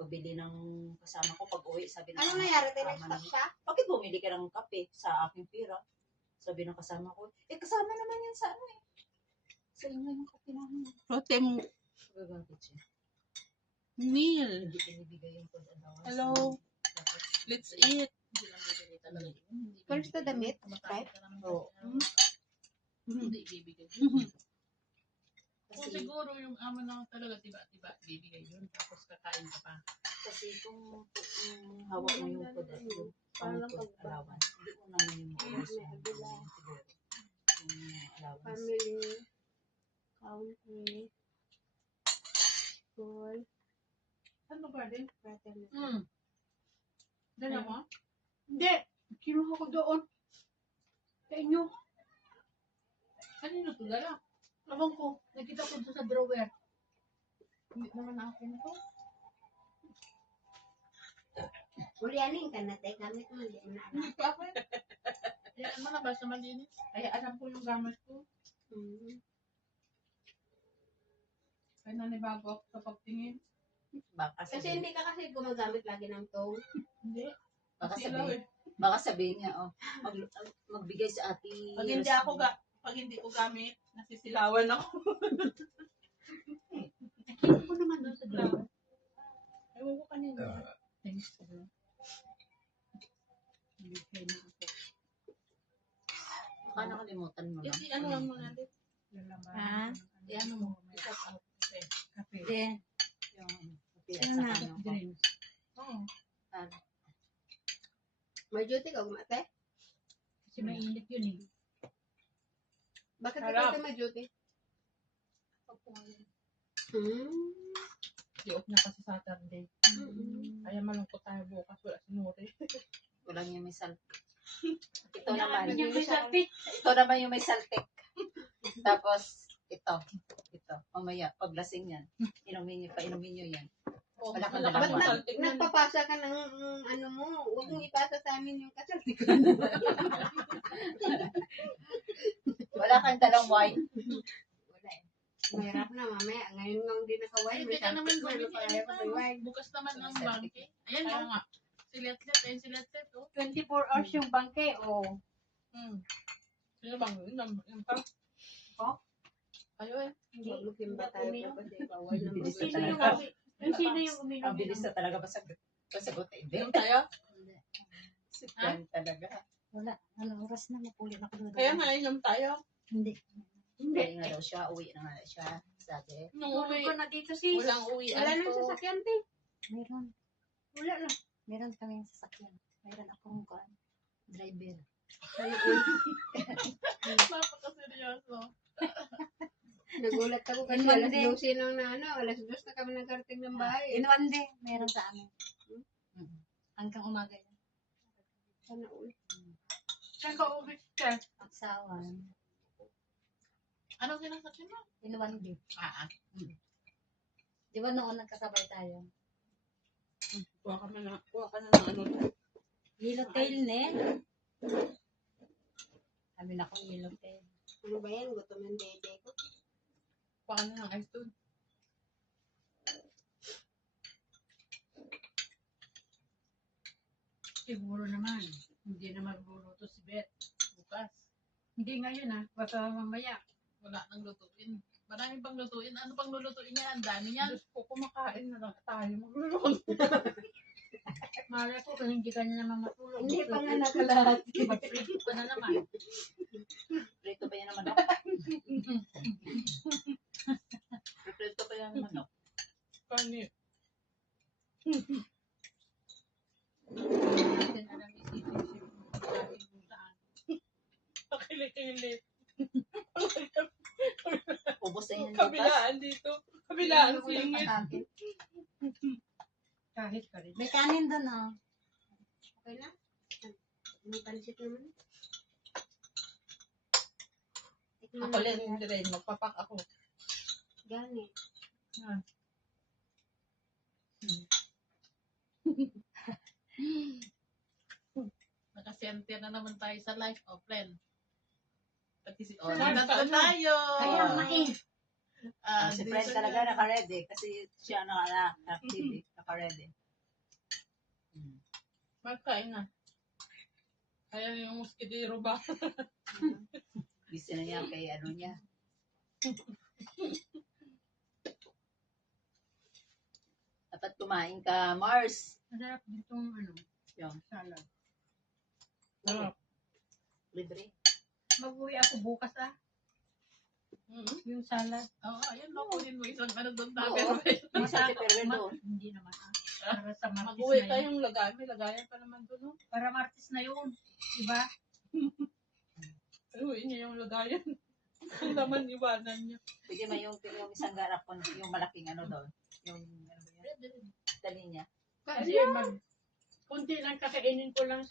pabili ng kasama ko pag uwi, sabi ng Ano nangyari? Tinag-stop siya? bakit bumili ka ng kape sa aking pira? Sabi ng kasama ko, kasama naman yan sa ano eh. Sa inyo yung kape namin. Rotem Sabi bakit siya? meal. Hindi pinibigay yung food allowance. Hello. Let's eat. Hindi lang bibili talaga yun. First to the meat, right? Oo. Hindi bibigay. Kung Kasi, siguro yung amo na talaga tiba-tiba bibigay yun. Tapos kakain ka pa. kasi kung hawak mo yung food allowance, hindi mo naman yung maubos mo. Siguro. Yung allowance. Family, country, school, Ano ba din? fraternity. Dala mo? Hindi! Kinuha ko doon. Sa inyo. Kanino to dala? Abang ko. Nakita ko doon sa drawer. Hindi naman akin to. Ulianin ka na, te. Gamit mo. Hindi mo na alam. Hindi pa ako eh. Kaya mo na basta malinis. Kaya alam ko yung gamit ko. Kaya nanibago ako sa pagtingin. Kasi hindi ka kasi gumagamit lagi ng tong. Hindi. Baka Silaw sabihin, baka sabihin niya, magbigay sa ate. Pag hindi ko gamit, nasisilawan ako. Nakita ko naman doon sa drawer. Ewan ko kanina. Thanks, bro. Bigay na ako. Baka nakalimutan mo na. Ano lang mo natin? Ha? Ano mo? Shout out. Kape. Hindi. Yung kape at Ano saka na? yung Drinks. Oo. May duty ka, umate? Kasi mainit yun eh. Bakit Harap. ikaw ka may duty? Di off na kasi Saturday. Kaya malungkot tayo bukas. Wala si Nuri. kulang yung may saltik. Ito naman. Yung may saltik. Ito naman yung may saltik. Tapos, ito. Mamaya, paglasing yan. Inumin nyo yan. Wala kang Ba't dalawa. nagpapasa ka ng ano mo? Huwag mong ipasa sa amin yung kasaltikan. Wala kang dalang wine. Wala eh. Mahirap na mamaya. Ngayon nga hindi naka-wine. Hindi May ka naman saltik na. Ano bumili. pa ayaw ko may wine. Bukas naman ang bangke. Ayan Kaya nga. Silet-let. Ayun silet-let. 24 hours yung bangke, oh. Sino bang yun? Yung pa? Oh? Kayo eh. Maglukin ba tayo Uminom? kasi bawal na Bilis Sino yung talaga. sino yung uminom? Ang bilis na talaga pasagot. Hindi. Yung tayo? Si Ken talaga. Wala. Ano, oras na mapuli na ko. Kaya nga inom tayo. Hindi. Hindi nga daw siya. Uwi na nga siya. Sabi. Nung Tulog uwi. ko na dito sis. Walang uwi. Wala nang sasakyan, te. Meron. Wala na. Meron kaming sasakyan. Meron akong driver. Napakaseryoso. Nagulat ako kasi alas 12 nang na ano. Alas 2 na kami nagkarating ng bahay. In one day, meron sa amin. Hanggang umaga yan. Sana ulit. Saan ka uwi, Chef? Aksawan. Anong sinasakyan mo? In one day. Di ba noon nagkasabay tayo? Kuha ka na ng ano. Yellow tail, ne? Kami na kong yellow tail. Ano ba yan? Gutom yung dede ko. Kuha ka na ng ice doon. Siguro naman. Hindi na magluluto si Beth. Bukas. Hindi ngayon ah. Basta mamaya. Wala nang lutuin. Maraming pang lutuin. Ano pang lulutuin niya? Ang dami niyan. Diyos ko, kumakain na lang tayo. Magluluto. Mala ko kung hindi ka na naman matulog. Hindi pa nga nakalahat. Mag-free ko na naman. Prito pa yan naman ako. Prito pa yan naman ako. Kani. Natin alam isipin kung saan. Pakilit-kilit. Ubus na yan. Kabilaan dito. Kabilaan singit. Kahit ka rin. May kanin doon ah. Okay na? May pansit naman. Ako din rin. Magpapak ako. Gani. Nakasenter na naman tayo sa life of friend. Pati si Oh, Nandito na tayo. Kaya nga eh. Si friend talaga naka-ready kasi siya naka-active. naka-ready. Magkain na. Kaya yung muskitero ba? Busy na niya kay ano niya. Dapat kumain ka, Mars. Masarap ditong Yung salad. Sarap. libre. Mag-uwi ako bukas yung salad. Oo, ayun lang. Kunin mo isang ano doon. Oo. Yung sa Tupperware doon. Hindi naman Para sa Martes Mag-uwi na yun. kayong lagay. May lagayan pa naman doon. No? Para Martes na yun. Diba? Uwi niya yung lagayan. Ang laman iwanan niya. Pwede mo yung isang garapon, yung malaking ano doon. Yung ano ba yan? Dali niya. Kasi kunti lang kakainin ko lang sa